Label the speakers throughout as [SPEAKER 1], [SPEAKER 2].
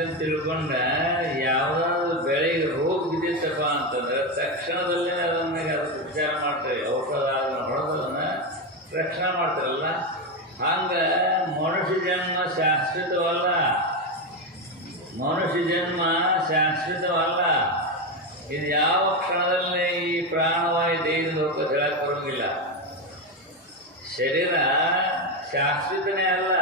[SPEAKER 1] ಅಂತ ತಿಳ್ಕೊಂಡ ಯಾವುದಾದ್ರು ಬೆಳೆಗೆ ರೋಗ ಬಿದ್ದಿತ್ತಪ್ಪ ಅಂತಂದ್ರೆ ತಕ್ಷಣದಲ್ಲೇ ಅದನ್ನ ಉಪಚಾರ ಮಾಡ್ತಾರೆ. ಔಷಧ ಅದನ್ನ ಹೊಡೆದನ್ನ ರಕ್ಷಣೆ ಮಾಡ್ತಾರಲ್ಲ? ಹಂಗ ಮನುಷ್ಯ ಜನ್ಮ ಶಾಶ್ವತವಲ್ಲ. ಮನುಷ್ಯ ಜನ್ಮ ಶಾಶ್ವತವಲ್ಲ. ಇದು ಯಾವ ಕ್ಷಣದಲ್ಲಿ ಈ ಪ್ರಾಣವಾಯು ದೇಹದಿಂದ ಹೋಗೋದು ಹೇಳಕ್ಕೆ ಬರೋಂಗಿಲ್ಲ. ಶರೀರ ಶಾಶ್ವತನೇ ಅಲ್ಲ.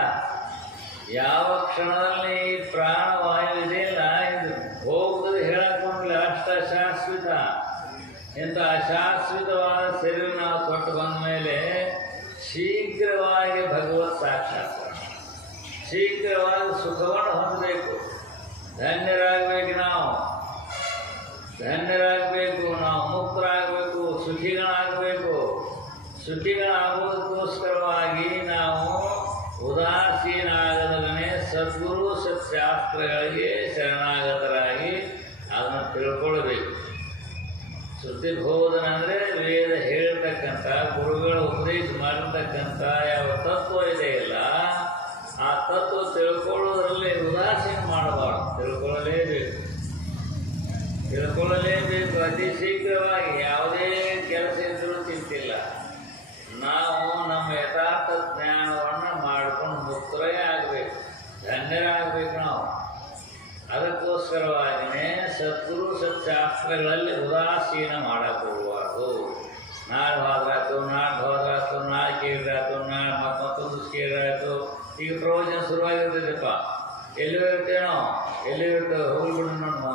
[SPEAKER 1] ಯಾವ ಕ್ಷಣದಲ್ಲಿ ಈ ಪ್ರಾಣವಾಯು ಇದೆಯಲ್ಲ ಇದು ಹೋಗುವುದು ಹೇಳಕ್ ಬರೋಂಗಿಲ್ಲ ಅಷ್ಟ ಶಾಶ್ವತ. ಇಂಥ ಅಶಾಶ್ವತವಾದ ಶರೀರ ನಾವು ಕೊಟ್ಟು ಬಂದ ಮೇಲೆ ಶೀಘ್ರವಾಗಿ ಭಗವತ್ ಸಾಕ್ಷಾತ್. ಶೀಘ್ರವಾಗಿ ಸುಖವನ್ನು ಹೊಂದಬೇಕು. ಧನ್ಯರಾಗಬೇಕು ನಾವು. ಧನ್ಯರಾಗಬೇಕು, ನಾವು ಮುಕ್ತರಾಗಬೇಕು, ಸುಖಿಗಳಾಗಬೇಕು. ಸುಖಿಗಳಾಗುವುದಕ್ಕೋಸ್ಕರವಾಗಿ ನಾವು ಉದಾಸೀನಾಗದಲನೆ ಸದ್ಗುರು ಸತ್ಶಾಸ್ತ್ರಗಳಿಗೆ ಶರಣಾಗತರಾಗಿ ಅದನ್ನು ತಿಳ್ಕೊಳ್ಬೇಕು. ಶ್ರುತಿಬೋಧನ ಅಂದರೆ ವೇದ ಹೇಳ್ತಕ್ಕಂಥ, ಗುರುಗಳ ಉಪದೇಶ ಮಾಡಿರ್ತಕ್ಕಂಥ ಯಾವ ತತ್ವ ಇದೆಯಲ್ಲ ಆ ತತ್ವ ತಿಳ್ಕೊಳ್ಳೋದ್ರಲ್ಲಿ ಉದಾಸೀನ ಮಾಡಬಾರ್ದು. ತಿಳ್ಕೊಳ್ಳಲೇಬೇಕು. ತಿಳ್ಕೊಳ್ಳಲೇಬೇಕು ಅತಿ ಶೀಘ್ರವಾಗಿ. ಯಾವುದೇ ಎಲ್ಲಿ ಇರ್ತೇನೋ ಎಲ್ಲಿ ಇರ್ತೇವೆ ಹೋಗ್ಬಿಡು ನಮ್ಮ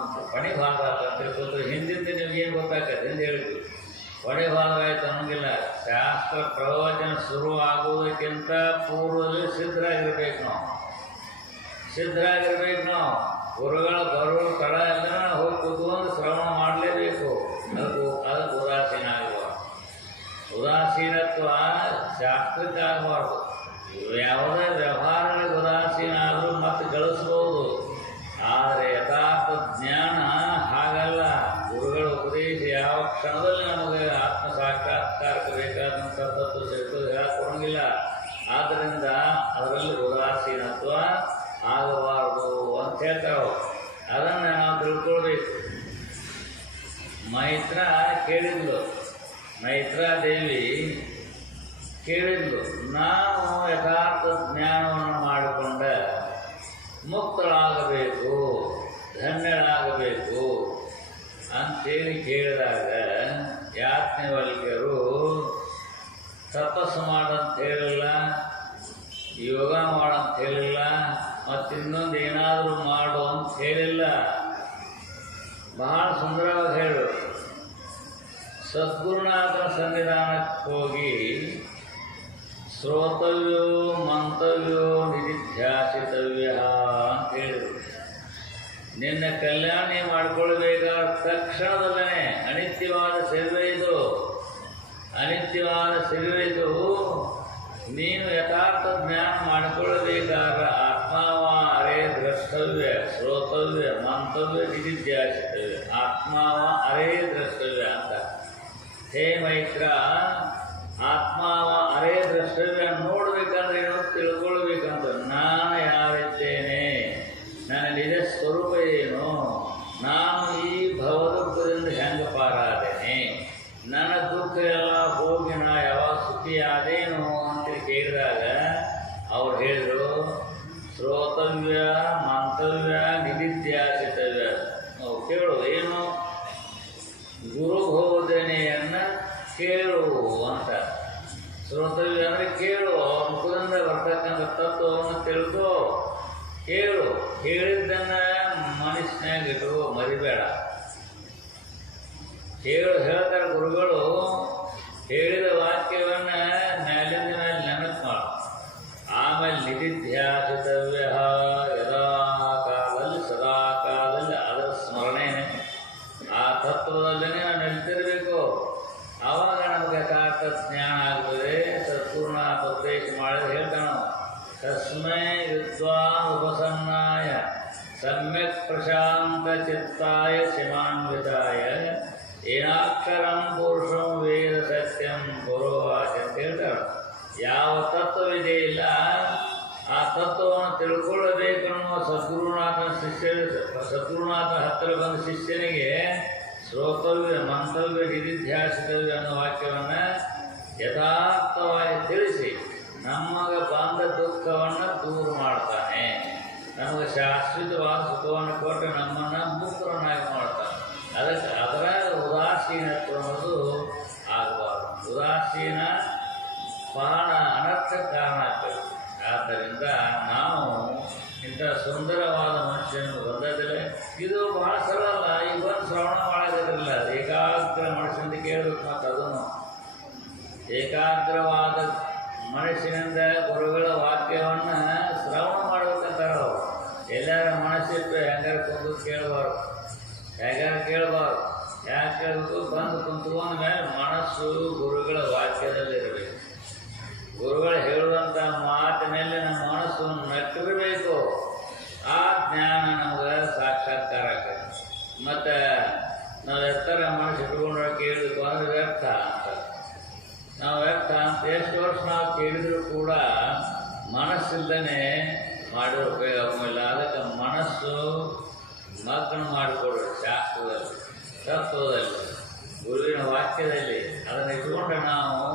[SPEAKER 1] ಭಾಗ ಅಂತ ತಿಳ್ಕೊತಾರೆ ಹಿಂದಿದ್ದು ನಿಮ್ಗೆ ಏನು ಗೊತ್ತಾಗತ್ತೆ ಅಂತ ಹೇಳಿದ್ವಿ ಪಣಿ ಭಾಗ ಆಯ್ತು ಅನ್ನೋಂಗಿಲ್ಲ. ಶಾಸ್ತ್ರ ಪ್ರವಚನ ಶುರು ಆಗುವುದಕ್ಕಿಂತ ಪೂರ್ವದಲ್ಲಿ ಸಿದ್ಧರಾಗಿರ್ಬೇಕು ನಾವು. ಸಿದ್ಧರಾಗಿರ್ಬೇಕು ನಾವು. ಗುರುಗಳ ಬರು ತಡ ಎಲ್ಲ ನಾವು ಹೋಗಿ ಕೂತ್ಕೊಂಡು ಶ್ರವಣ ಮಾಡಲೇಬೇಕು. ಅದಕ್ಕೂ ಅದಕ್ಕೆ ಉದಾಸೀನ ಆಗುವ ಉದಾಸೀನತ್ವ ಶಾಸ್ತ್ರಕ್ಕೆ ಆಗಬಾರ್ದು. ಯಾವುದೇ ಕೇಳಿದ್ಲು. ಮೈತ್ರಾ ದೇವಿ ಕೇಳಿದ್ಲು ನಾವು ಯಥಾರ್ಥ ಜ್ಞಾನವನ್ನು ಮಾಡಿಕೊಂಡ. ಮುಕ್ತಳಾಗಬೇಕು ಧನ್ಯಳಾಗಬೇಕು ಅಂತೇಳಿ ಕೇಳಿದಾಗ ಶ್ರೋತವ್ಯೋ ಮಂತವ್ಯೋ ನಿಧಿಧ್ಯಾಸಿತವ್ಯ ಅಂತ ಹೇಳಿದರು. ನಿನ್ನ ಕಲ್ಯಾಣ ಮಾಡಿಕೊಳ್ಬೇಕಾದ ತಕ್ಷಣದಲ್ಲೇ ಅನಿತ್ಯವಾದ ಸೇವೆ ಇದು. ಅನಿತ್ಯವಾದ ಸೇವೆ ಇದು. ನೀನು ಯಥಾರ್ಥ ಜ್ಞಾನ ಮಾಡಿಕೊಳ್ಳಬೇಕಾದ ಆತ್ಮಾವಾರೇ ದ್ರಷ್ಟವ್ಯ, ಶ್ರೋತವ್ಯ ಮಂತವ್ಯ ನಿಧಿಧ್ಯಾಸಿತವ್ಯ. ಆತ್ಮಾವ ಅರೇ ದ್ರಷ್ಟವ್ಯ ಅಂತ. ಹೇ ಮೈತ್ರ ಆತ್ಮಾವ ಅರೇ ದ್ರಷ್ಟವ್ಯ ನೋಡ್ಬೇಕಂದ್ರೆ ಏನೋ ತಿಳ್ಕೊಳ್ಬೇಕಂತ ನಾನು ಯಾರಿದ್ದೇನೆ? ನನ್ನ ನಿಜ ಸ್ವರೂಪ ಏನು? ನಾನು ಈ ಭವದುಃಖದಿಂದ ಹೆಂಗೆ ಪಾರಾದೇನೆ? ನನ್ನ ದುಃಖ ಎಲ್ಲ ಹೋಗಿ ನಾ ಯಾವಾಗ ಸುಖಿಯಾದೇನು ಅಂತ ಕೇಳಿದಾಗ, ಅವ್ರು ಹೇಳಿದರು, ಶ್ರೋತವ್ಯ ಶ್ರೋತವ್ಯ ಅಂದರೆ ಕೇಳು. ಮುಖದಿಂದ ಬರ್ತಕ್ಕಂಥ ತತ್ವವನ್ನು ತಿಳಿದು ಕೇಳು. ಹೇಳಿದ್ದನ್ನ ಇಟ್ಟು ಮರಿಬೇಡ. ಕೇಳು, ಹೇಳ್ತಾರೆ ಗುರುಗಳು. ಹೇಳಿದ ವಾಕ್ಯವನ್ನ ಮೇಲಿಂದ ಮೇಲೆ ನೆನಪು ಮಾಡು. ಆಮೇಲೆ ನಿಧಿಧ್ಯಾಸಿತವ್ಯ ಯದಾ ಕಾಲದಲ್ಲಿ, ಸದಾ ಕಾಲದಲ್ಲಿ ಅದರ ಸ್ಮರಣೆನೇ. ಆ ತತ್ವದಲ್ಲೇ ನಾವು ನಡೀತಿರಬೇಕು ಆವಾಗ ನಮಗೆ ಕಾಕ ಜ್ಞಾನ ಸಮ್ಯಕ್ ಪ್ರಶಾಂತ ಚಿತ್ತಾಯ ಶಿಮಾನ್ವಿತಾಯ ಏನಾಕ್ಷರಂ ಪುರುಷಂ ವೇದ ಸತ್ಯಂ ಪುರೋವಾಚ ಅಂತ ಹೇಳ್ತಾರೆ ಯಾವ ತತ್ವವಿದೆ ಇಲ್ಲ ಆ ತತ್ವವನ್ನು ತಿಳ್ಕೊಳ್ಳಬೇಕು ಅನ್ನುವ ಸದ್ ಸದ್ಗುರುನಾಥನ ಶಿಷ್ಯ ಸದ್ಗುರುನಾಥ ಹತ್ತಿರ ಬಂದ ಶಿಷ್ಯನಿಗೆ ಶ್ರೋತವ್ಯ ಮಂತವ್ಯ ನಿಧಿಧ್ಯಾಸಿತವ್ಯ ಅನ್ನೋ ವಾಕ್ಯವನ್ನು ಯಥಾರ್ಥವಾಗಿ ತಿಳಿಸಿ ನಮಗೆ ಬಂದ ದುಃಖವನ್ನು ದೂರ ಮಾಡ್ತಾನೆ. ನಮಗೆ ಶಾಶ್ವತವಾದ ಸುಖವನ್ನು ಕೊಟ್ಟು ನಮ್ಮನ್ನು ಮುಕ್ತರನ್ನಾಗಿ ಮಾಡ್ತಾನೆ. ಅದಕ್ಕೆ ಅದರ ಉದಾಸೀನತ್ವ ಅನ್ನೋದು ಆಗಬಾರ್ದು. ಉದಾಸೀನ ಬಹಳ ಅನರ್ಥ ಕಾರಣ ಆಗ್ತದೆ ಆದ್ದರಿಂದ ನಾವು ಇಂಥ ಸುಂದರವಾದ ಮನುಷ್ಯನ ಬಂದದಿಲ್ಲ ಇದು ಬಹಳ ಸರಳ ಅಲ್ಲ. ಬಂದು ಶ್ರವಣ ಮಾಡೋದಿರಲಿಲ್ಲ ಏಕಾಗ್ರ ಮನುಷ್ಯನಿಂದ ಕೇಳಬೇಕು ಅದನ್ನು ಏಕಾಗ್ರವಾದ ಮನಸ್ಸಿನಿಂದ ಗುರುಗಳ ವಾಕ್ಯವನ್ನು ಶ್ರವಣ ಮಾಡ್ಬೇಕಂತಾರೆ ಅವರು. ಎಲ್ಲರ ಮನಸ್ಸಿಟ್ಟು ಹೆಂಗಾರ ಕುಂತು ಕೇಳಬಾರ್ದು. ಹೆಂಗಾರು ಕೇಳಬಾರ್ದು. ಯಾಕೆ ಕೇಳಬೇಕು? ಬಂದು ಕುಂತ್ಕೊಂಡ ಮೇಲೆ ಮನಸ್ಸು ಗುರುಗಳ ವಾಕ್ಯದಲ್ಲಿರಬೇಕು. ಗುರುಗಳು ಹೇಳುವಂಥ ಮಾತಿನಲ್ಲಿ ನಮ್ಮ ಮನಸ್ಸು ನಟ್ಟಿರಬೇಕು ಆ ಜ್ಞಾನ ನಮಗೆ ಸಾಕ್ಷಾತ್ಕಾರ ಆಗ್ತದೆ ಮತ್ತು ನಾವು ಎತ್ತರ ಮನಸ್ಸು ಇಟ್ಕೊಂಡು ಕೇಳಬೇಕು ಅಂದ್ರೆ ವ್ಯರ್ಥ ಅಂತ ನಾವು ವ್ಯರ್ಥ ಅಂತ ಎಷ್ಟು ವರ್ಷ ನಾವು ಕೇಳಿದರೂ ಕೂಡ ಮನಸ್ಸಿಲ್ದೇ ಮಾಡೋ ಉಪಯೋಗ ಇಲ್ಲ ಅದಕ್ಕೆ ಮನಸ್ಸು ಮಗ್ನ ಮಾಡಿಕೊಡು ಶಾಸ್ತ್ರದಲ್ಲಿ, ತತ್ವದಲ್ಲಿ, ಗುರುವಿನ ವಾಕ್ಯದಲ್ಲಿ ಅದನ್ನು ಇಟ್ಕೊಂಡು ನಾವು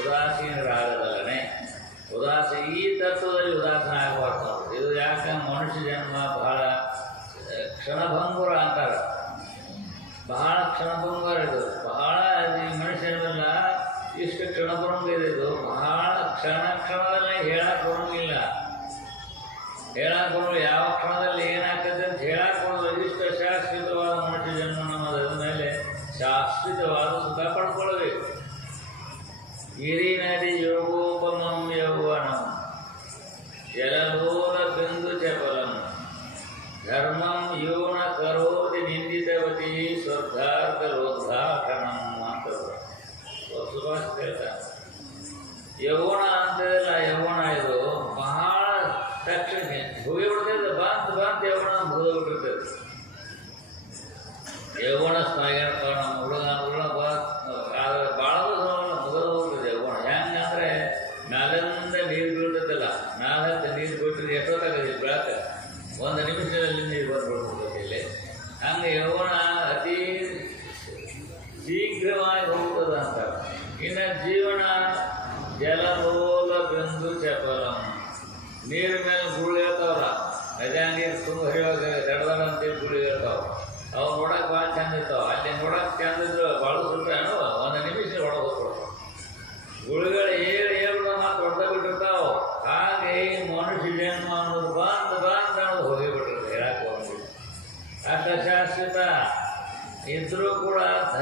[SPEAKER 1] ಉದಾಸೀನರಾಗದಲ್ಲನೆ? ಉದಾಸ, ಈ ತತ್ವದಲ್ಲಿ ಉದಾಸೀನ ಆಗಬಾರ್ದು. ಇದು ಯಾಕೆ ಮನುಷ್ಯ ಜನ್ಮ ಬಹಳ ಕ್ಷಣಭಂಗುರ ಅಂತಾರೆ. ಬಹಳ ಕ್ಷಣಭಂಗುರ ಇದು. ಬಹಳ ಈ ಮನುಷ್ಯನೆಲ್ಲ ಇಷ್ಟು ಕ್ಷಣಭಂಗ ಇದೆ. ಕ್ಷಣ ಕ್ಷಣದಲ್ಲಿ ಹೇಳಕ್ಕೆ ಬರೋಂಗಿಲ್ಲ ಯಾವ ಕ್ಷಣದಲ್ಲಿ ಏನಾಗ್ತದೆ ಅಂತ ಹೇಳಕ್ಕೆ ಇಷ್ಟ ಇಷ್ಟು ಶಾಶ್ವತವಾದ ಮನುಷ್ಯ ಜನ್ಮ ನಮ್ಮದರ ಮೇಲೆ ಶಾಶ್ವತವಾದ ಸುಖ ಪಡ್ಕೊಳ್ಬೇಕು. ಗಿರಿ ನದಿ ಯೋಗೋಪಮಂ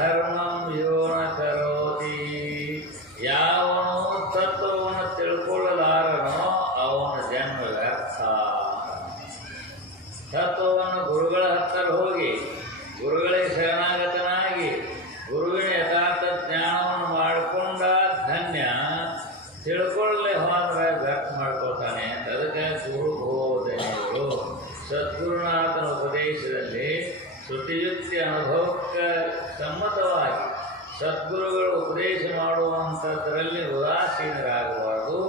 [SPEAKER 1] ಕೂಡ ಸಮ್ಮತವಾಗಿ ಸದ್ಗುರುಗಳು ಉಪದೇಶ ಮಾಡುವಂಥದ್ರಲ್ಲಿ ಉದಾಸೀನರಾಗಬಾರ್ದು.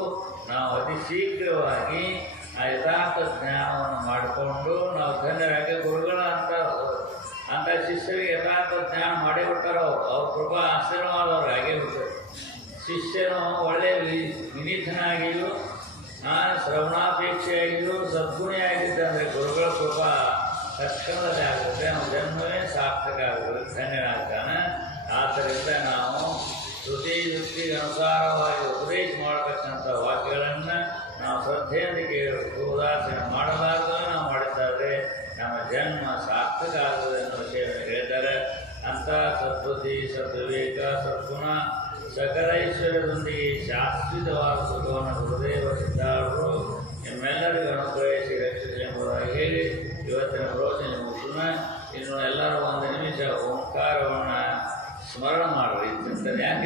[SPEAKER 1] ನಾವು ಅತಿ ಶೀಘ್ರವಾಗಿ ಆ ಯಥಾರ್ಥ ಜ್ಞಾನವನ್ನು ಮಾಡಿಕೊಂಡು ನಾವು ಧನ್ಯರಾಗಿ ಗುರುಗಳ ಅಂತ ಅಂತ ಶಿಷ್ಯರಿಗೆ ಯಥಾರ್ಥ ಜ್ಞಾನ ಮಾಡೇ ಬಿಡ್ತಾರೆ ಅವ್ರು ಕೃಪಾ ಆಶೀರ್ವಾದವ್ರು ಆಗೇ ಬಿಡ್ತಾರೆ. ಶಿಷ್ಯನು ಒಳ್ಳೆಯ ವಿ- ವಿನೀತನಾಗಿಯೂ ನಾನು ಶ್ರವಣಾಪೇಕ್ಷೆಯಾಗಿಯೂ ಸದ್ಗುಣಿಯಾಗಿದ್ದೆ ಅಂದರೆ ಗುರುಗಳ ಕೃಪಾ ತಕ್ಷಣದಲ್ಲಿ ಆಗುತ್ತೆ ನಮ್ಮ ಜನ್ಮವೇ ಸಾರ್ಥಕ ಆಗುತ್ತೆ ಧನ್ಯನಾಗ್ತಾನೆ. ಆದ್ದರಿಂದ ನಾವು ಶ್ರುತಿ ಯುಕ್ತಿಗೆ ಅನುಸಾರವಾಗಿ ಉಪದೇಶ ಮಾಡತಕ್ಕಂಥ ವಾಕ್ಯಗಳನ್ನು ನಾವು ಶ್ರದ್ಧೆಯಿಂದ ಕೇಳಬೇಕು. ಉದಾಸೀನ ಮಾಡಬಾರ್ದು ನಾವು ಮಾಡಿದ್ದಾರೆ. ನಮ್ಮ ಜನ್ಮ ಸಾರ್ಥಕ ಆಗುವುದು ಎನ್ನುವ ವಿಷಯವನ್ನು ಹೇಳ್ತಾರೆ ಅಂತ ಸದ್ಬುದ್ಧಿ, ಸದ್ವಿವೇಕ, ಸದ್ಗುಣ, ಸಕಲೈಶ್ವರ್ಯದೊಂದಿಗೆ ಶಾಶ್ವತವಾದ ಸುಖವನ್ನು ಗುರುದೇವ ಸಿದ್ಧಾರರು ನಿಮ್ಮೆಲ್ಲರಿಗೂ ಅನುಗ್ರಹಿಸಿ. ráng.